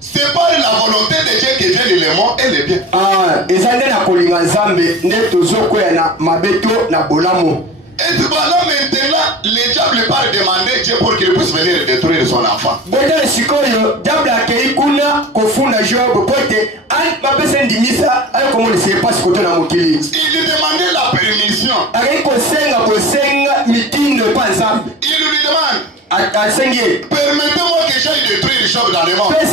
C'est pas la volonté de Dieu qui vient l'élément et le bien. Et ça n'est la kolinga nzambe ne tozoko ya na mabeto na bolamo. Et puis voilà, maintenant, le diable part demander Dieu pour qu'il puisse venir détruire son enfant. Il lui demandait la permission. Il lui demande, permettez-moi que j'aille détruire Job dans le monde. Il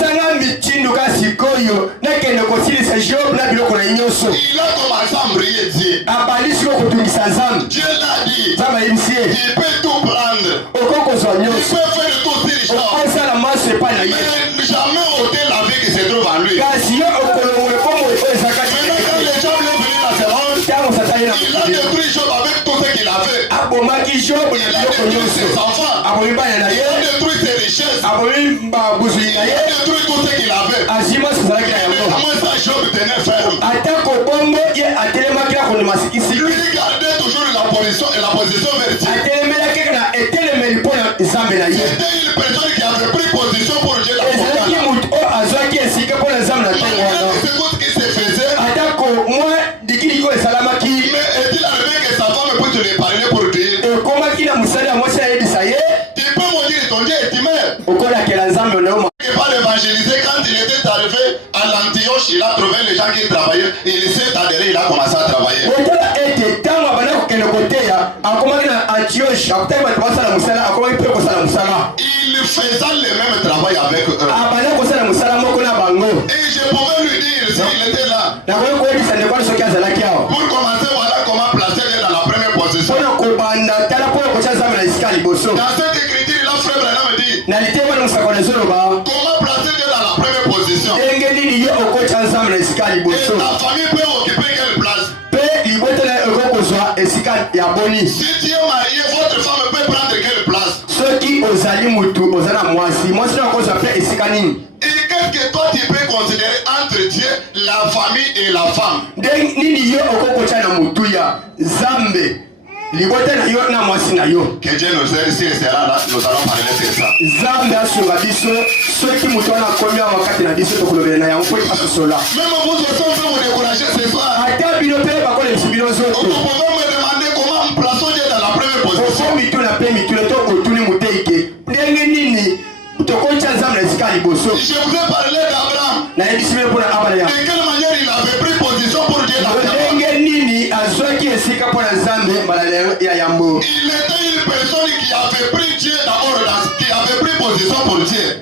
a commencé à briller Dieu. Dieu l'a dit, il peut tout prendre. Il peut faire tout sur Job. Mais jamais ôter la vie qui se trouve en lui. Maintenant, quand le diable est venu dans ce monde, il a détruit Job avec tout ce qu'il a fait. Il a détruit ses enfants. Il a détruit ses richesses. Il a détruit tout ce qu'il avait. Comment ça, Job tenait ferme? Lui gardait toujours la position vers Dieu. C'était une personne qui avait pris position pour Dieu. C'est tout ce qui se faisait. Mais est-il arrivé que sa femme puisse lui parler pour dire? Tu peux me dire ton Dieu est humain. Il va l'évangéliser quand il était arrivé à l'Antioche, il a trouvé les gens qui travaillaient. Il s'est adhéré, il a commencé à travailler. Il faisait le même travail avec eux. Et je pouvais lui dire, s'il était là, pour commencer, voilà comment placer Dieu dans la première position. Dans cette écriture, il a frère Branham dit, comment placer Dieu dans la première position? Et ta famille peut occuper quelle place? Si tu es marié, votre femme peut prendre quelle place? Et qu'est-ce que toi tu peux considérer entre Dieu, la famille et la femme? Que Dieu nous aide, si il sera là, nous allons parler de ça. Même vous aussi, on peut vous décourager ce soir. Vous pouvez me demander comment me plaçons Dieu dans la première position. Je vous ai parlé d'Abraham. De quelle manière il avait pris position pour Dieu dans le monde? Il était une personne qui avait pris Dieu d'abord, qui avait pris position pour Dieu.